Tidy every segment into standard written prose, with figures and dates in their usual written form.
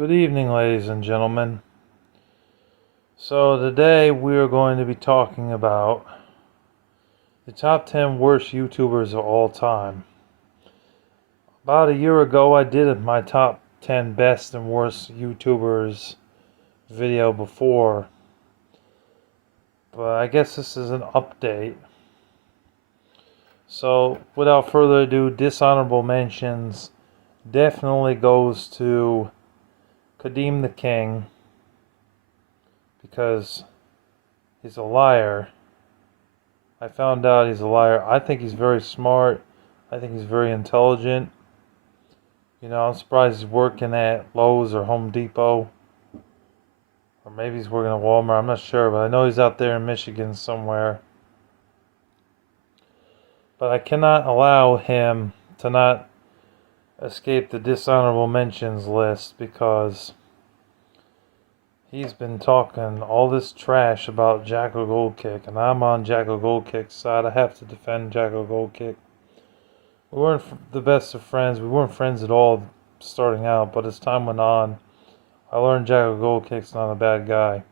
Good evening, ladies and gentlemen. So, today we are going to be talking about the top 10 worst YouTubers of all time. About a year ago, I did my top 10 best and worst YouTubers video before, but I guess this is an update. So, without further ado, dishonorable mentions definitely goes to Kadeem the King, because he's a liar. I found out he's a liar. I think he's very smart. I think he's very intelligent. I'm surprised he's working at Lowe's or Home Depot. Or maybe he's working at Walmart. I'm not sure, but I know he's out there in Michigan somewhere. But I cannot allow him to not escape the dishonorable mentions list, because he's been talking all this trash about Jacko Goldkick, and I'm on Jacko Goldkick's side. I have to defend Jacko Goldkick. We weren't the best of friends. We weren't friends at all starting out, but as time went on, I learned Jacko Goldkick's not a bad guy.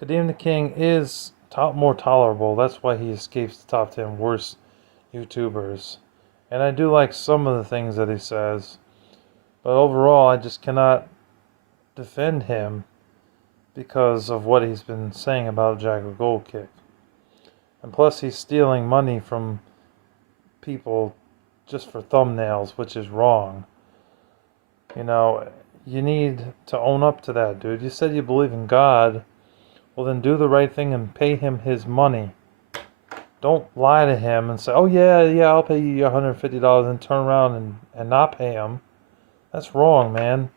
Kadeem the King is more tolerable. That's why he escapes the top 10 worst YouTubers. And I do like some of the things that he says, but overall, I just cannot defend him because of what he's been saying about Jacko Goldkick. And plus, he's stealing money from people just for thumbnails, which is wrong. You need to own up to that, dude. You said you believe in God. Well, then do the right thing and pay him his money. Don't lie to him and say, oh, yeah, I'll pay you $150, and turn around and not pay him. That's wrong, man.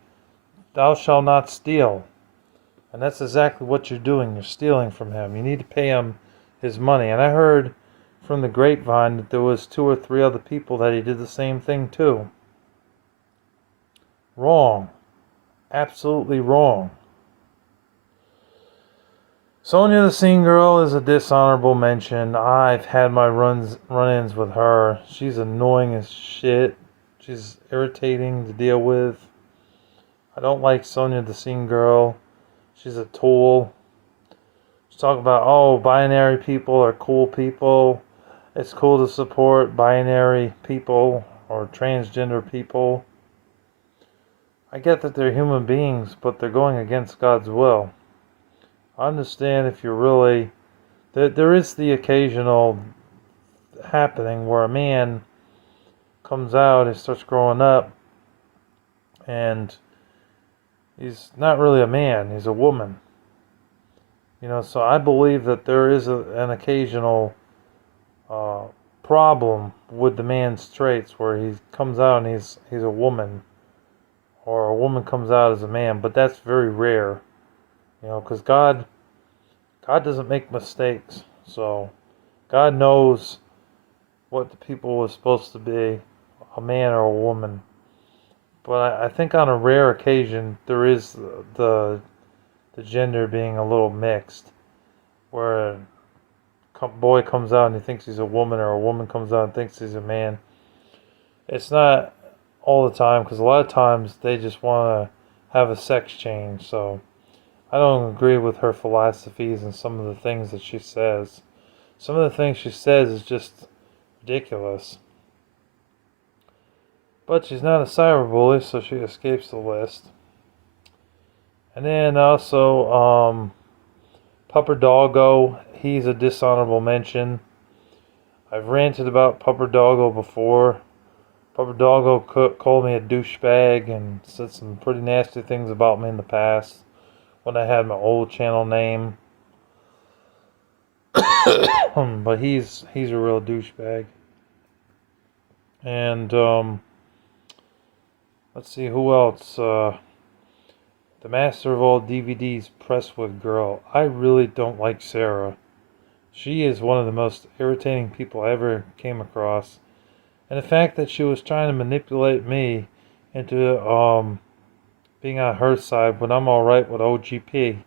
Thou shalt not steal. And that's exactly what you're doing. You're stealing from him. You need to pay him his money. And I heard from the grapevine that there was 2 or 3 other people that he did the same thing to. Wrong. Absolutely wrong. Sonia the Scene Girl is a dishonorable mention. I've had my run-ins with her. She's annoying as shit. She's irritating to deal with. I don't like Sonia the Scene Girl. She's a tool. She's talking about, binary people are cool people. It's cool to support binary people or transgender people. I get that they're human beings, but they're going against God's will. I understand if you're really... There is the occasional happening where a man comes out and starts growing up, and he's not really a man, he's a woman. So I believe that there is an occasional problem with the man's traits where he comes out and he's a woman, or a woman comes out as a man, but that's very rare. Because God doesn't make mistakes. So God knows what the people was supposed to be, a man or a woman. But I think on a rare occasion there is the gender being a little mixed, where a boy comes out and he thinks he's a woman, or a woman comes out and thinks he's a man. It's not all the time, because a lot of times they just want to have a sex change. So I don't agree with her philosophies and some of the things that she says. Some of the things she says is just ridiculous. But she's not a cyberbully, so she escapes the list. And then also, Pupper Doggo, he's a dishonorable mention. I've ranted about Pupper Doggo before. Pupper Doggo called me a douchebag and said some pretty nasty things about me in the past, when I had my old channel name. But he's a real douchebag. And let's see who else. The master of all DVDs, Presswood Girl. I really don't like Sarah. She is one of the most irritating people I ever came across. And the fact that she was trying to manipulate me into being on her side when I'm alright with OGP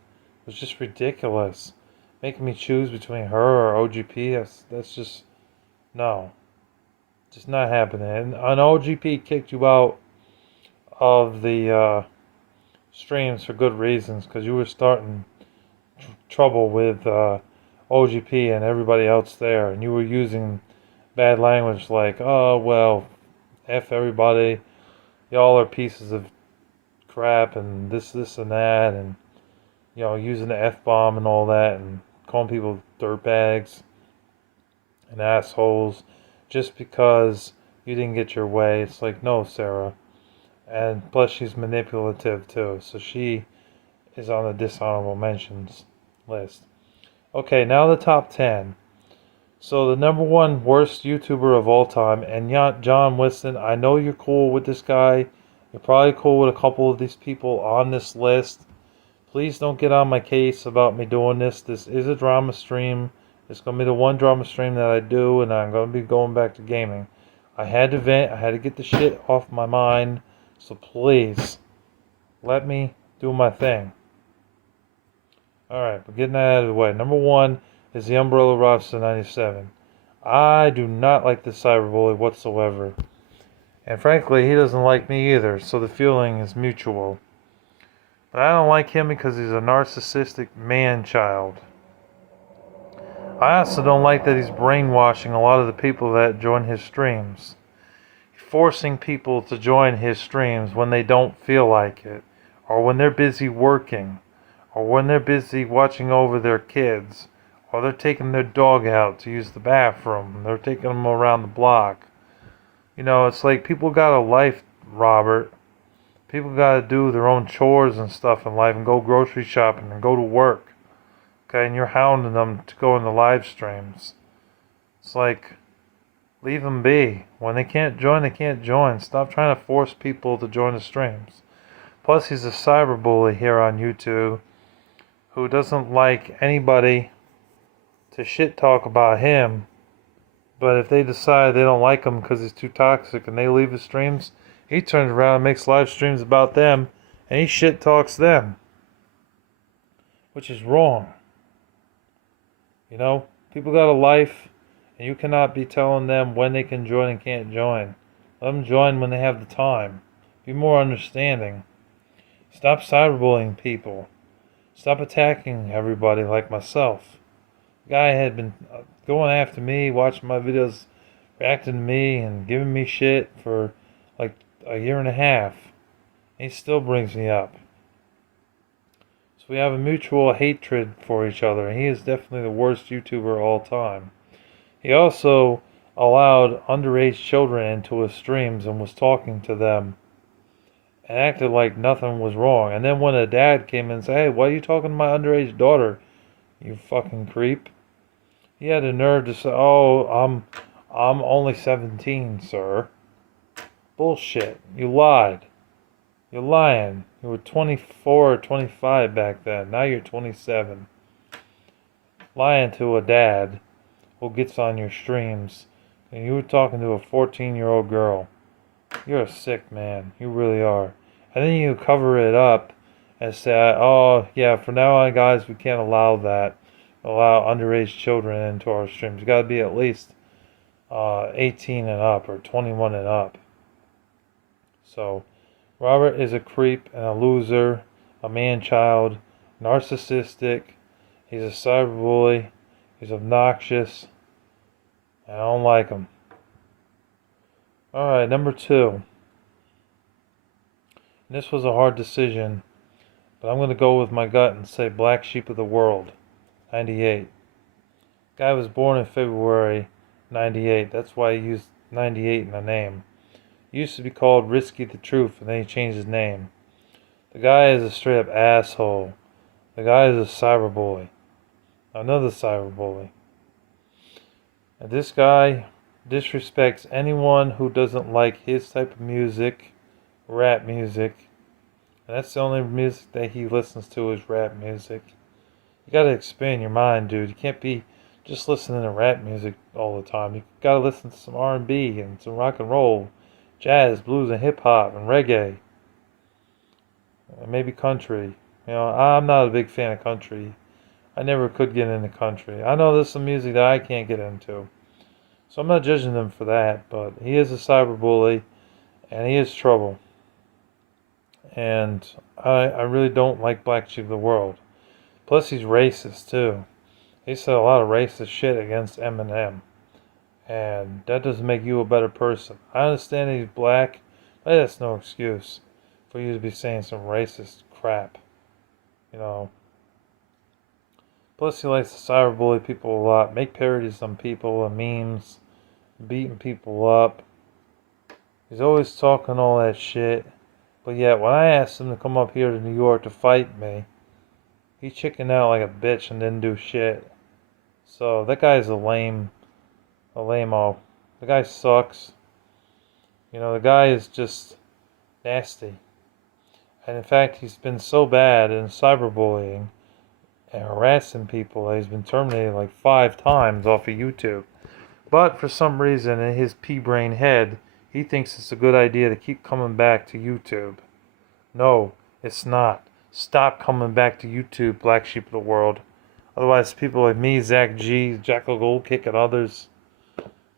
was just ridiculous. Making me choose between her or OGP, that's just, no. Just not happening. And OGP kicked you out of the streams for good reasons, because you were starting trouble with OGP and everybody else there, and you were using bad language like, oh, well, F everybody, y'all are pieces of crap, and this, and that, and, using the F-bomb and all that, and calling people dirtbags and assholes just because you didn't get your way. It's like, no, Sarah. And plus, she's manipulative, too, so she is on the dishonorable mentions list. Okay, now the top 10. So the number one worst YouTuber of all time, and John Winston, I know you're cool with this guy. You're probably cool with a couple of these people on this list. Please don't get on my case about me doing this. This is a drama stream. It's going to be the one drama stream that I do, and I'm going to be going back to gaming. I had to vent. I had to get the shit off my mind. So please, let me do my thing. Alright, but getting that out of the way. Number one is the Umbrella Robson 97. I do not like this cyberbully whatsoever. And frankly, he doesn't like me either, so the feeling is mutual. But I don't like him because he's a narcissistic man-child. I also don't like that he's brainwashing a lot of the people that join his streams. Forcing people to join his streams when they don't feel like it, or when they're busy working, or when they're busy watching over their kids, or they're taking their dog out to use the bathroom, they're taking them around the block. It's like people got a life, Robert. People got to do their own chores and stuff in life and go grocery shopping and go to work. Okay, and you're hounding them to go in the live streams. It's like, leave them be. When they can't join, they can't join. Stop trying to force people to join the streams. Plus, he's a cyberbully here on YouTube who doesn't like anybody to shit talk about him. But if they decide they don't like him because he's too toxic and they leave his streams, he turns around and makes live streams about them and he shit talks them. Which is wrong. People got a life. And you cannot be telling them when they can join and can't join. Let them join when they have the time. Be more understanding. Stop cyberbullying people. Stop attacking everybody like myself. The guy had been going after me, watching my videos, reacting to me, and giving me shit for like a year and a half. And he still brings me up. So we have a mutual hatred for each other. And he is definitely the worst YouTuber of all time. He also allowed underage children into his streams and was talking to them and acted like nothing was wrong. And then when a dad came in and said, hey, why are you talking to my underage daughter, you fucking creep? He had the nerve to say, oh, I'm only 17, sir. Bullshit. You lied. You're lying. You were 24 or 25 back then. Now you're 27. Lying to a dad who gets on your streams, and you were talking to a 14-year-old girl. You're a sick man. You really are. And then you cover it up and say, oh, yeah, from now on, guys, we can't allow that. Allow underage children into our streams. You got to be at least 18 and up or 21 and up. So, Robert is a creep and a loser, a man-child, narcissistic. He's a cyberbully. He's obnoxious. I don't like him. Alright, number 2. And this was a hard decision, but I'm going to go with my gut and say Black Sheep of the World, 98. Guy was born in February 98. That's why he used 98 in the name. He used to be called Risky the Truth, and then he changed his name. The guy is a straight up asshole. The guy is a cyberbully. Another cyberbully. And this guy disrespects anyone who doesn't like his type of music, rap music. And that's the only music that he listens to is rap music. You gotta expand your mind, dude. You can't be just listening to rap music all the time. You gotta listen to some R&B and some rock and roll, jazz, blues, and hip hop, and reggae. And maybe country. I'm not a big fan of country. I never could get into country. I know there's some music that I can't get into. So I'm not judging him for that, but he is a cyberbully, and he is trouble. And I really don't like Black Sheep of the World. Plus, he's racist too. He said a lot of racist shit against Eminem. And that doesn't make you a better person. I understand he's black, but that's no excuse for you to be saying some racist crap. You know. Plus, he likes to cyberbully people a lot, make parodies on people and memes, beating people up. He's always talking all that shit. But yet, when I asked him to come up here to New York to fight me, he chickened out like a bitch and didn't do shit. So that guy's a lame-o. The guy sucks. You know, the guy is just nasty. And in fact, he's been so bad in cyberbullying and harassing people that he's been terminated like 5 times off of YouTube. But for some reason, in his pea-brain head, he thinks it's a good idea to keep coming back to YouTube. No, it's not. Stop coming back to YouTube, Black Sheep of the World. Otherwise, people like me, Zach G, Jackal Goldkick, and others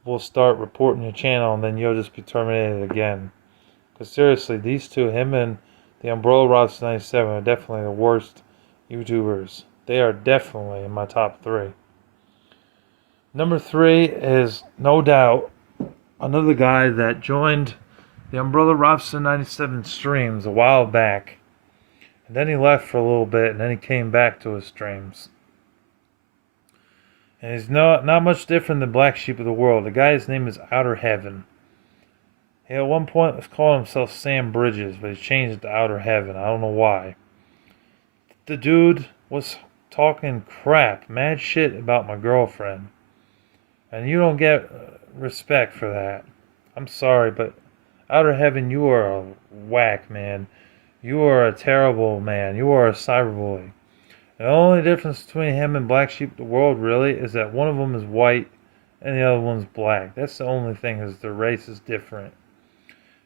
will start reporting your channel, and then you'll just be terminated again. Because seriously, these two, him and the Umbrella Robson 97, are definitely the worst YouTubers. They are definitely in my top 3. Number 3 is, no doubt, another guy that joined the Umbrella Robson 97 streams a while back. And then he left for a little bit, and then he came back to his streams. And he's not much different than Black Sheep of the World. The guy's name is Outer Heaven. He at one point was calling himself Sam Bridges, but he changed it to Outer Heaven. I don't know why. The dude was talking crap, mad shit about my girlfriend. And you don't get respect for that. I'm sorry, but Outer Heaven, you are a whack, man. You are a terrible man. You are a cyberbully. The only difference between him and Black Sheep of the World, really, is that one of them is white and the other one's black. That's the only thing, is their race is different.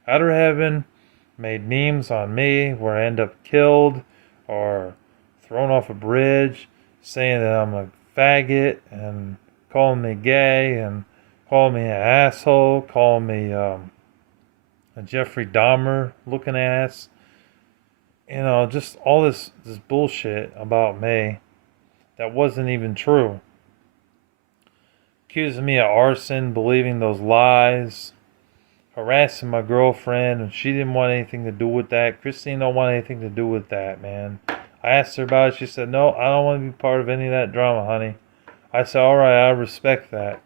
Outer Heaven made memes on me where I end up killed or thrown off a bridge, saying that I'm a faggot and calling me gay and calling me an asshole, calling me a Jeffrey Dahmer looking ass. You know, just all this bullshit about me that wasn't even true. Accusing me of arson, believing those lies, harassing my girlfriend, and she didn't want anything to do with that. Christine don't want anything to do with that, man. I asked her about it. She said, no, I don't want to be part of any of that drama, honey. I said, alright, I respect that.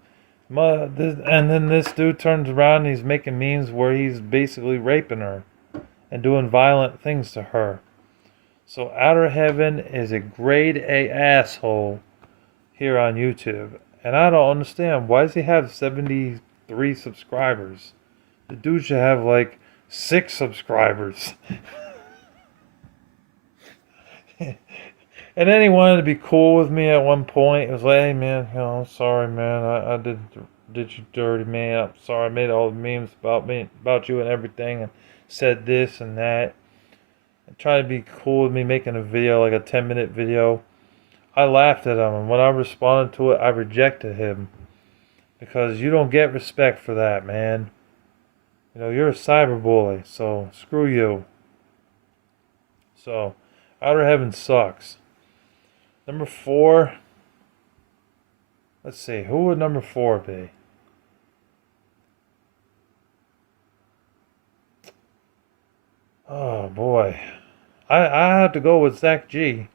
And then this dude turns around and he's making memes where he's basically raping her and doing violent things to her. So Outer Heaven is a grade A asshole here on YouTube. And I don't understand. Why does he have 73 subscribers? The dude should have like 6 subscribers. And then he wanted to be cool with me at one point. He was like, hey man, you know, I'm sorry man, I did you dirty, man. I'm sorry, I made all the memes about you and everything, and said this and that. And tried to be cool with me, making a video, like a 10-minute video. I laughed at him, and when I responded to it, I rejected him. Because you don't get respect for that, man. You know, you're a cyberbully, so screw you. So, Outer Heaven sucks. Number 4. Let's see, who would number 4 be? Oh boy. I have to go with Zach G.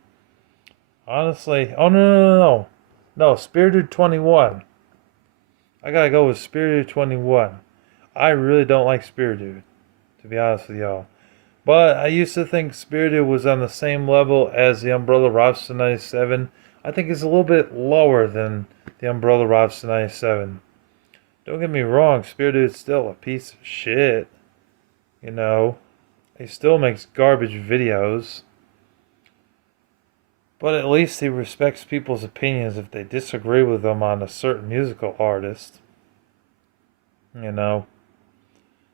Honestly. Oh no. No, Spirited 21. I gotta go with Spirited 21. I really don't like Spirited, to be honest with y'all. But I used to think Spirited was on the same level as the Umbrella Robson 97. I think it's a little bit lower than the Umbrella Robson 97. Don't get me wrong, Spirited is still a piece of shit. You know, he still makes garbage videos. But at least he respects people's opinions if they disagree with them on a certain musical artist. You know.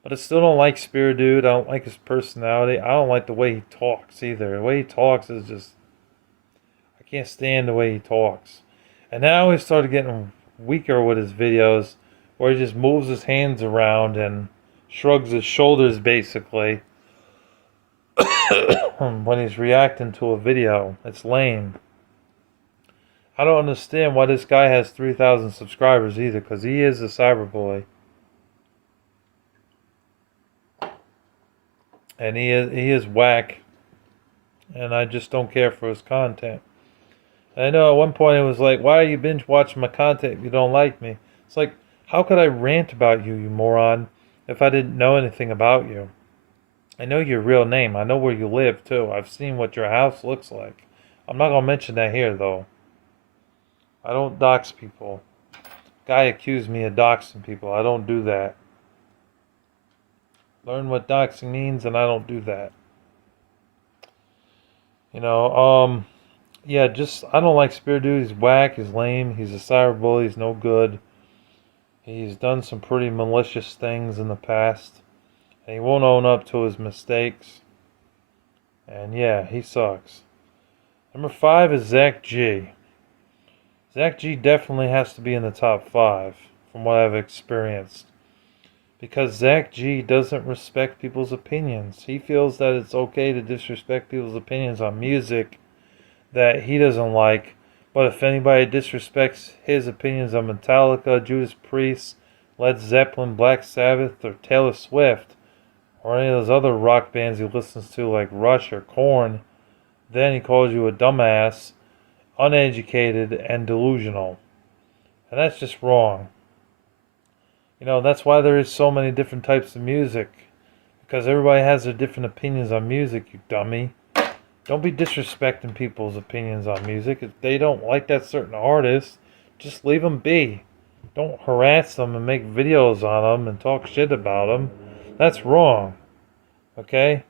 But I still don't like Spirited. I don't like his personality. I don't like the way he talks either. The way he talks is just... I can't stand the way he talks. And now he started getting weaker with his videos, where he just moves his hands around and shrugs his shoulders, basically. when he's reacting to a video. It's lame. I don't understand why this guy has 3,000 subscribers either, because he is a cyberboy. And he is whack. And I just don't care for his content. And I know at one point it was like, why are you binge watching my content if you don't like me? It's like, how could I rant about you, you moron, if I didn't know anything about you? I know your real name. I know where you live, too. I've seen what your house looks like. I'm not going to mention that here, though. I don't dox people. Guy accused me of doxing people. I don't do that. Learn what doxing means, and I don't do that. Yeah, I don't like Spirit Dude. He's whack, he's lame, he's a cyberbully, he's no good. He's done some pretty malicious things in the past. And he won't own up to his mistakes. And yeah, he sucks. Number 5 is Zach G. Zach G definitely has to be in the top 5, from what I've experienced. Because Zach G doesn't respect people's opinions. He feels that it's okay to disrespect people's opinions on music that he doesn't like. But if anybody disrespects his opinions on Metallica, Judas Priest, Led Zeppelin, Black Sabbath, or Taylor Swift, or any of those other rock bands he listens to like Rush or Korn, then he calls you a dumbass, uneducated, and delusional. And that's just wrong. That's why there is so many different types of music. Because everybody has their different opinions on music, you dummy. Don't be disrespecting people's opinions on music. If they don't like that certain artist, just leave them be. Don't harass them and make videos on them and talk shit about them. That's wrong. Okay?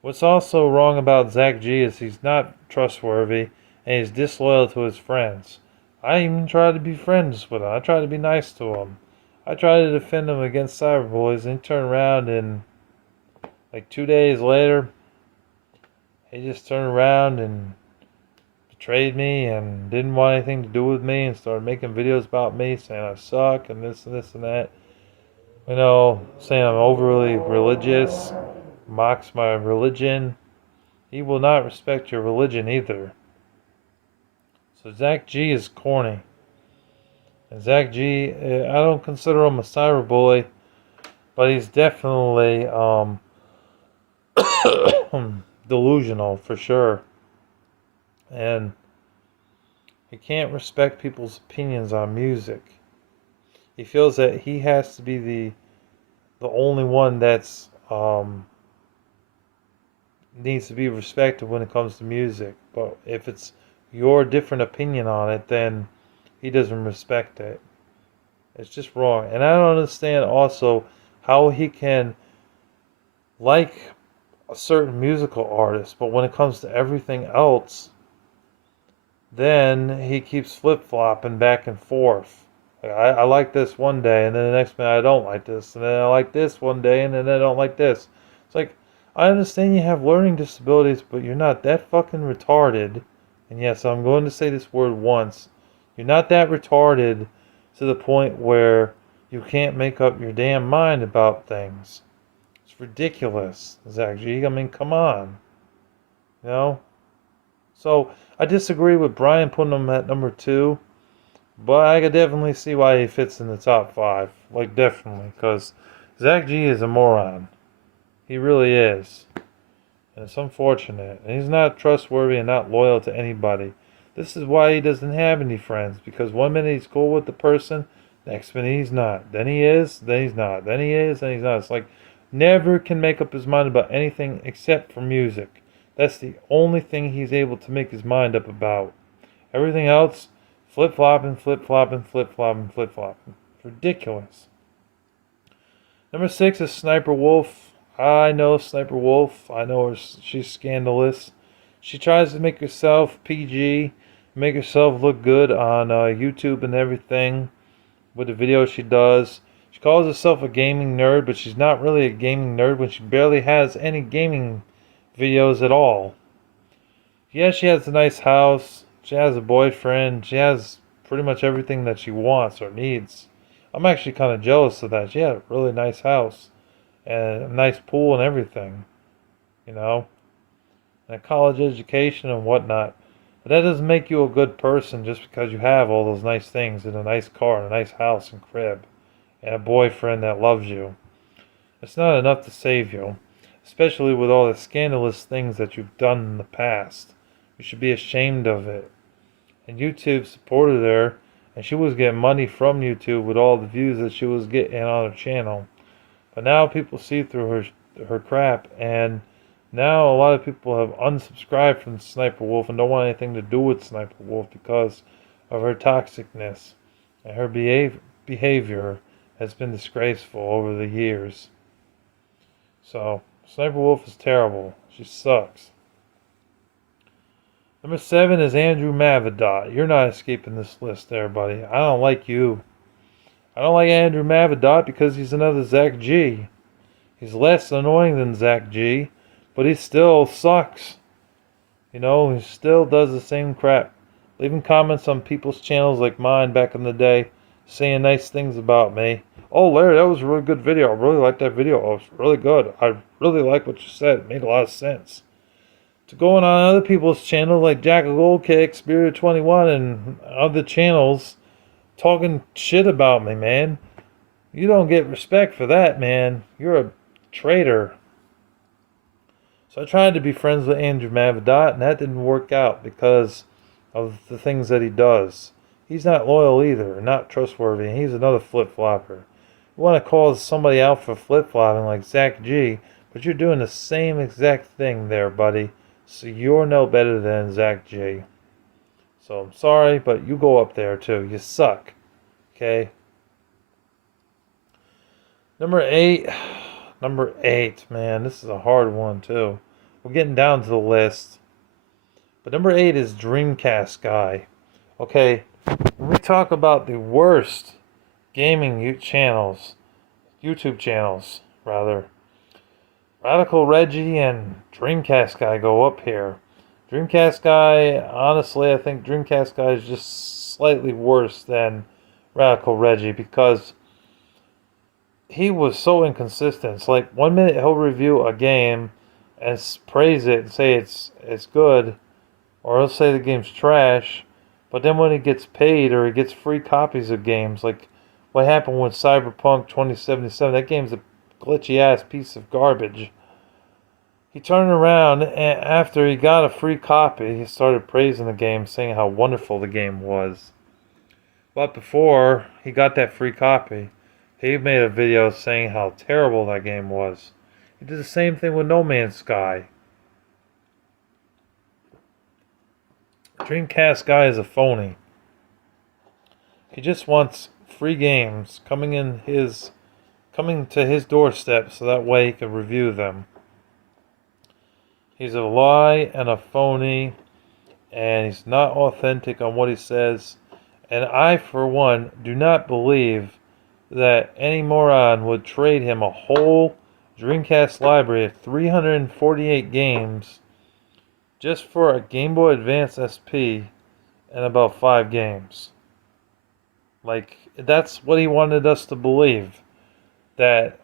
What's also wrong about Zach G is he's not trustworthy and he's disloyal to his friends. I even try to be friends with him. I try to be nice to him. I try to defend him against cyberboys, and he turned around and like 2 days later, he just turned around and betrayed me and didn't want anything to do with me and started making videos about me saying I suck and this and that. Saying I'm overly religious, mocks my religion. He will not respect your religion either. So Zach G is corny. And Zach G, I don't consider him a cyberbully, but he's definitely delusional for sure. And he can't respect people's opinions on music. He feels that he has to be the only one that's needs to be respected when it comes to music. But if it's your different opinion on it, then he doesn't respect it. It's just wrong. And I don't understand also how he can like a certain musical artist, but when it comes to everything else, then he keeps flip-flopping back and forth. Like, I like this one day, and then the next minute I don't like this, and then I like this one day, and then I don't like this. It's like, I understand you have learning disabilities, but you're not that fucking retarded. And yes, I'm going to say this word once. You're not that retarded to the point where you can't make up your damn mind about things. It's ridiculous, Zach G. I mean, come on. So, I disagree with Brian putting him at number 2. But I could definitely see why he fits in the top 5. Like, definitely. Because Zach G is a moron. He really is. And it's unfortunate. And he's not trustworthy and not loyal to anybody. This is why he doesn't have any friends. Because one minute he's cool with the person, next minute he's not. Then he is, then he's not. Then he is, then he's not. It's like, never can make up his mind about anything except for music. That's the only thing he's able to make his mind up about. Everything else, flip-flopping, flip-flopping, flip-flopping, flip-flopping. It's ridiculous. Number 6 is Sniper Wolf. I know Sniper Wolf. I know she's scandalous. She tries to make herself PG, make herself look good on YouTube and everything with the videos she does. She calls herself a gaming nerd, but she's not really a gaming nerd when she barely has any gaming videos at all. Yeah, she has a nice house. She has a boyfriend. She has pretty much everything that she wants or needs. I'm actually kind of jealous of that. She had a really nice house and a nice pool and everything. you know, and a college education and whatnot. But that doesn't make you a good person just because you have all those nice things and a nice car and a nice house and crib and a boyfriend that loves you. It's not enough to save you, especially with all the scandalous things that you've done in the past. You should be ashamed of it. And YouTube supported her, and she was getting money from YouTube with all the views that she was getting on her channel. But now people see through her crap, and now a lot of people have unsubscribed from Sniper Wolf and don't want anything to do with Sniper Wolf because of her toxicness. And her behavior has been disgraceful over the years. So, Sniper Wolf is terrible. She sucks. Number 7 is Andrew Mavad. You're not escaping this list there, buddy. I don't like you. I don't like Andrew Mavad because he's another Zach G. He's less annoying than Zach G, but he still sucks. You know, he still does the same crap. Leaving comments on people's channels like mine back in the day, saying nice things about me. Oh, Larry, that was a really good video. I really liked that video. It was really good. I really like what you said. It made a lot of sense. To going on other people's channels like Jack of Gold Kick, Spirit 21, and other channels talking shit about me, man. You don't get respect for that, man. You're a traitor. So I tried to be friends with Andrew Mavad, and that didn't work out because of the things that he does. He's not loyal either, not trustworthy, and he's another flip-flopper. You want to call somebody out for flip-flopping like Zach G, but you're doing the same exact thing there, buddy. So you're no better than Zach G. So I'm sorry, but you go up there too. You suck. Okay? Number 8. Number 8, man. This is a hard one too. We're getting down to the list. But number 8 is Dreamcast Guy. Okay, when we talk about the worst gaming YouTube channels, rather, Radical Reggie and Dreamcast Guy go up here. Dreamcast Guy, honestly, I think Dreamcast Guy is just slightly worse than Radical Reggie because he was so inconsistent. It's like 1 minute he'll review a game and praise it and say it's good, or he'll say the game's trash, but then when he gets paid or he gets free copies of games, like what happened with Cyberpunk 2077, that game's a glitchy ass piece of garbage. He turned around and after he got a free copy, he started praising the game, saying how wonderful the game was. But before he got that free copy, he made a video saying how terrible that game was. He did the same thing with No Man's Sky. Dreamcast Guy is a phony. He just wants free games coming to his doorstep so that way he can review them. He's a lie and a phony, and he's not authentic on what he says. And I, for one, do not believe that any moron would trade him a whole Dreamcast library of 348 games just for a Game Boy Advance SP and about 5 games. Like, that's what he wanted us to believe. That,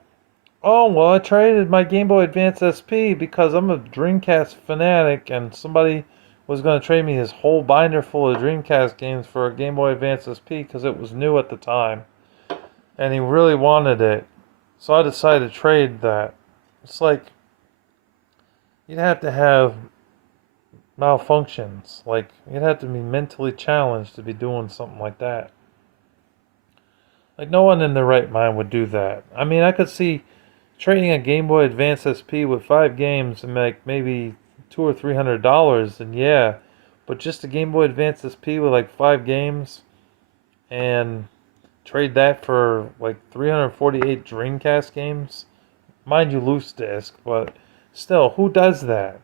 oh, well, I traded my Game Boy Advance SP because I'm a Dreamcast fanatic and somebody was going to trade me his whole binder full of Dreamcast games for a Game Boy Advance SP because it was new at the time. And he really wanted it. So I decided to trade that. It's like, you'd have to have malfunctions. Like, you'd have to be mentally challenged to be doing something like that. Like, no one in their right mind would do that. I mean, I could see trading a Game Boy Advance SP with 5 games and make maybe $200 or $300, and yeah. But just a Game Boy Advance SP with like 5 games and trade that for like 348 Dreamcast games, mind you, loose disc, but still, who does that?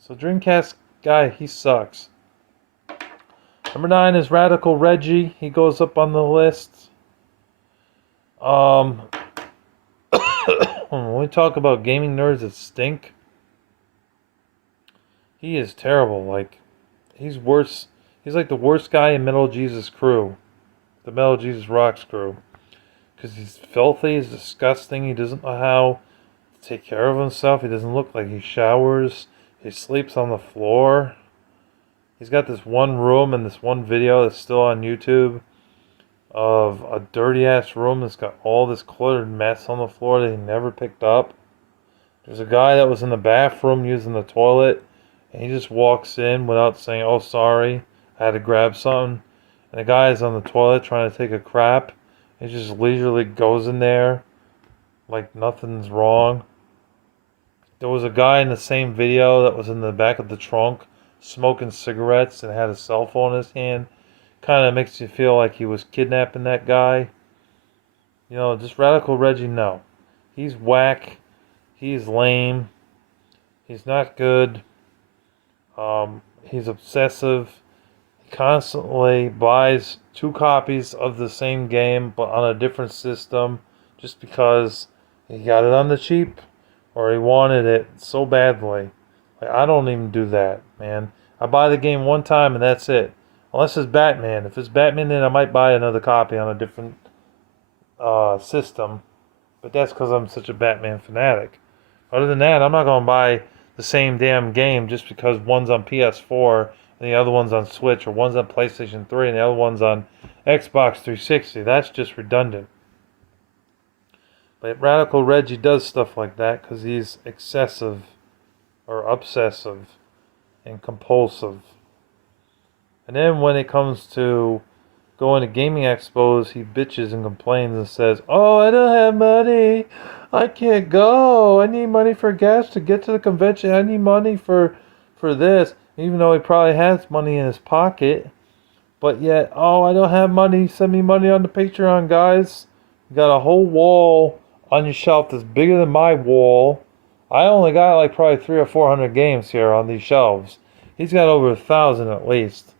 So Dreamcast Guy, he sucks. Number 9 is Radical Reggie. He goes up on the list. When we talk about gaming nerds that stink, he is terrible. Like, he's worse. He's like the worst guy in Metal Jesus crew. The Metal Jesus Rocks crew. Because he's filthy, he's disgusting, he doesn't know how take care of himself. He doesn't look like he showers. He sleeps on the floor. He's got this one room and this one video that's still on YouTube of a dirty ass room that's got all this cluttered mess on the floor that he never picked up. There's a guy that was in the bathroom using the toilet, and he just walks in without saying, "Oh, sorry, I had to grab something." And the guy is on the toilet trying to take a crap. He just leisurely goes in there like nothing's wrong. There was a guy in the same video that was in the back of the trunk smoking cigarettes and had a cell phone in his hand. Kind of makes you feel like he was kidnapping that guy. You know, just Radical Reggie, no. He's whack. He's lame. He's not good. He's obsessive. He constantly buys 2 copies of the same game but on a different system just because he got it on the cheap or he wanted it so badly. Like, I don't even do that, man. I buy the game one time and that's it. Unless it's Batman. If it's Batman, then I might buy another copy on a different system. But that's because I'm such a Batman fanatic. Other than that, I'm not going to buy the same damn game just because one's on PS4 and the other one's on Switch, or one's on PlayStation 3 and the other one's on Xbox 360. That's just redundant. But Radical Reggie does stuff like that because he's excessive or obsessive and compulsive. And then when it comes to going to gaming expos, he bitches and complains and says, "Oh, I don't have money. I can't go. I need money for gas to get to the convention. I need money for this." Even though he probably has money in his pocket. But yet, "Oh, I don't have money. Send me money on the Patreon, guys." You got a whole wall on your shelf that's bigger than my wall. I only got like probably 300 or 400 games here on these shelves. He's got over 1,000 at least.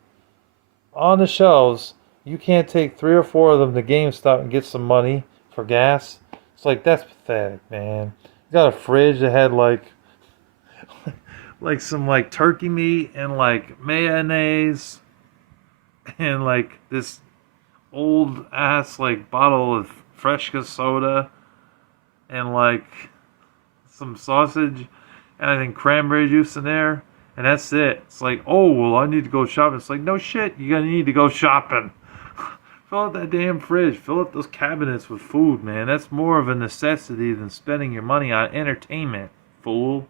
On the shelves, you can't take 3 or 4 of them to GameStop and get some money for gas. It's like, that's pathetic, man. He's got a fridge that had like some like turkey meat and like mayonnaise and like this old ass like bottle of Fresca soda and like some sausage and I think cranberry juice in there, and that's it. It's like, "Oh, well, I need to go shopping." It's like, no shit, you're gonna need to go shopping. Fill up that damn fridge. Fill up those cabinets with food, man. That's more of a necessity than spending your money on entertainment, fool.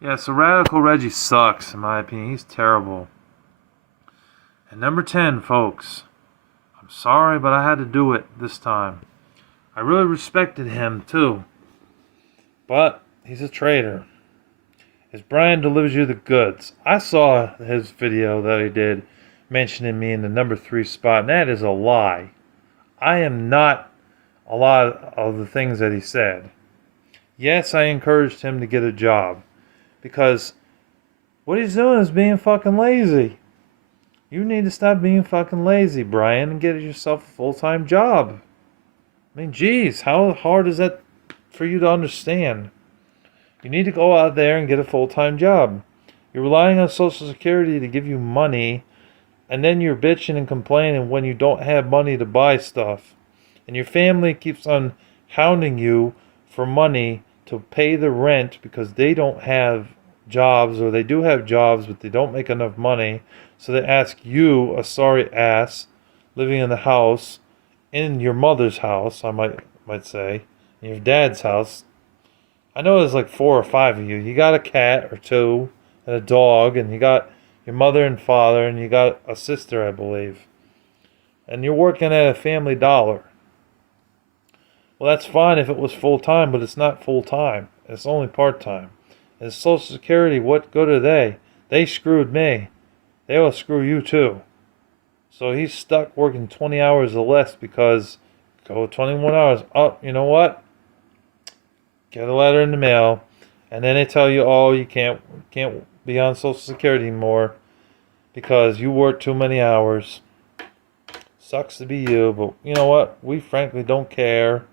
Yeah, so Radical Reggie sucks, in my opinion. He's terrible. And number 10, folks. I'm sorry, but I had to do it this time. I really respected him, too. But he's a traitor. His brand delivers you the goods. I saw his video that he did mentioning me in the number 3 spot, and that is a lie. I am not a lot of the things that he said. Yes, I encouraged him to get a job, because what he's doing is being fucking lazy. You need to stop being fucking lazy, Brian, and get yourself a full-time job. I mean, geez, how hard is that for you to understand? You need to go out there and get a full-time job. You're relying on Social Security to give you money, and then you're bitching and complaining when you don't have money to buy stuff. And your family keeps on hounding you for money to pay the rent because they don't have jobs, or they do have jobs but they don't make enough money. So they ask you, a sorry ass, living in the house, in your mother's house, I might say, in your dad's house. I know there's like 4 or 5 of you. You got a cat or 2 and a dog, and you got your mother and father, and you got a sister, I believe. And you're working at a Family Dollar. Well, that's fine if it was full-time, but it's not full-time. It's only part-time. And Social Security, what good are they? They screwed me. They will screw you too. So he's stuck working 20 hours or less because, go 21 hours. Oh, you know what? Get a letter in the mail. And then they tell you, "Oh, you can't be on Social Security anymore because you worked too many hours." Sucks to be you, but you know what? We frankly don't care.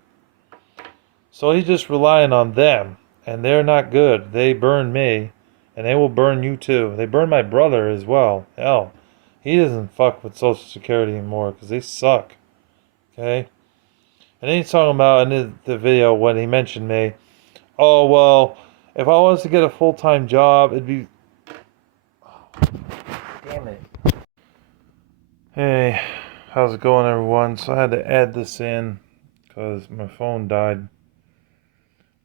So he's just relying on them, and they're not good. They burn me, and they will burn you too. They burn my brother as well. Hell, he doesn't fuck with Social Security anymore because they suck. Okay? And then he's talking about in the video when he mentioned me, oh, well, if I was to get a full-time job, it'd be... Damn it. Hey, how's it going, everyone? So I had to add this in because my phone died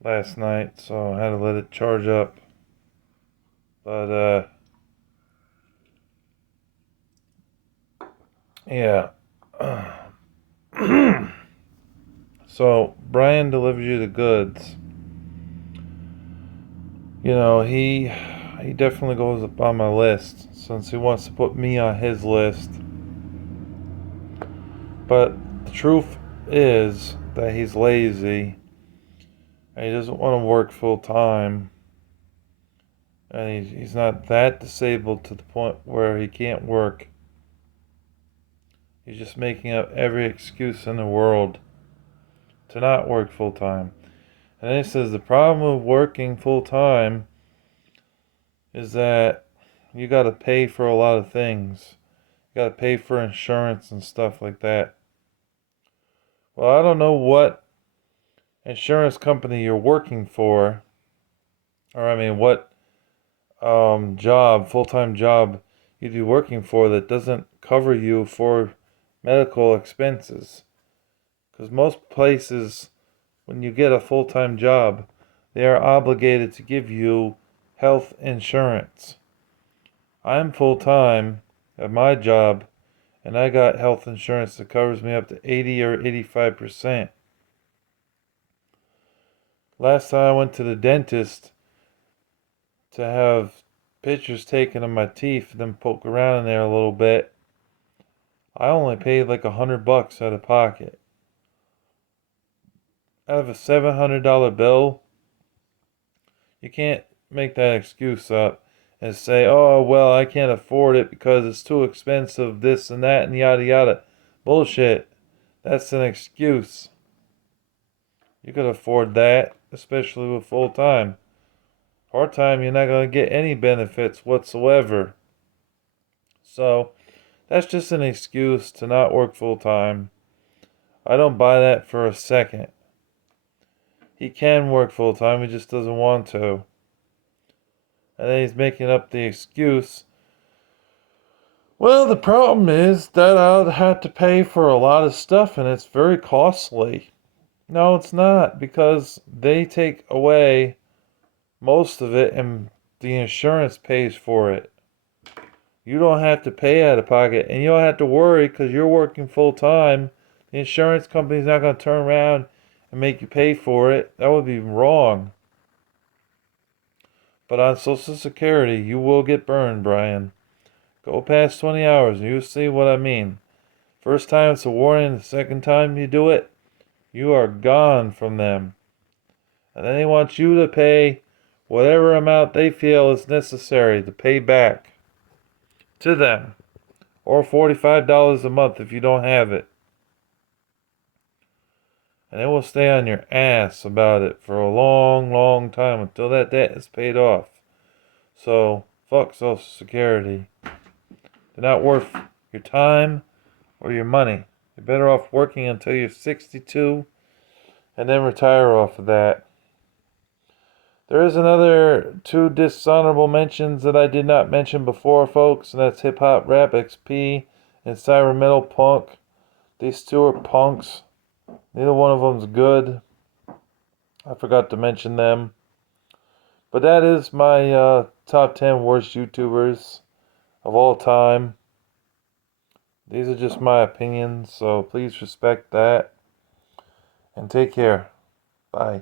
last night, so I had to let it charge up. But, yeah. So, Brian delivers you the goods. You know, he definitely goes up on my list since he wants to put me on his list. But the truth is that he's lazy and he doesn't want to work full time. And he's not that disabled to the point where he can't work. He's just making up every excuse in the world to not work full time. And then he says the problem with working full time is that you got to pay for a lot of things. You got to pay for insurance and stuff like that. Well, I don't know what insurance company you're working for, or I mean, what full-time job you'd be working for that doesn't cover you for medical expenses. Because most places, when you get a full-time job, they are obligated to give you health insurance. I'm full-time at my job, and I got health insurance that covers me up to 80 or 85%. Last time I went to the dentist to have pictures taken of my teeth and then poke around in there a little bit, I only paid like $100 out of pocket. Out of a $700 bill, you can't make that excuse up and say, oh, well, I can't afford it because it's too expensive, this and that, and yada yada. Bullshit. That's an excuse. You could afford that, especially with full time. Part time, you're not going to get any benefits whatsoever. So, that's just an excuse to not work full time. I don't buy that for a second. He can work full time, he just doesn't want to. And then he's making up the excuse. Well, the problem is that I'd have to pay for a lot of stuff and it's very costly. No, it's not, because they take away most of it and the insurance pays for it. You don't have to pay out of pocket, and you don't have to worry because you're working full time. The insurance company's not going to turn around and make you pay for it. That would be wrong. But on Social Security, you will get burned, Brian. Go past 20 hours and you'll see what I mean. First time it's a warning, the second time you do it, you are gone from them. And then they want you to pay whatever amount they feel is necessary to pay back to them. Or $45 a month if you don't have it. And they will stay on your ass about it for a long, long time until that debt is paid off. So, fuck Social Security. They're not worth your time or your money. You're better off working until you're 62 and then retire off of that. There is another 2 dishonorable mentions that I did not mention before, folks, and that's Hip Hop Rap XP and Cyber Metal Punk. These 2 are punks. Neither one of them's good. I forgot to mention them. But that is my top 10 worst YouTubers of all time. These are just my opinions, so please respect that. And take care. Bye.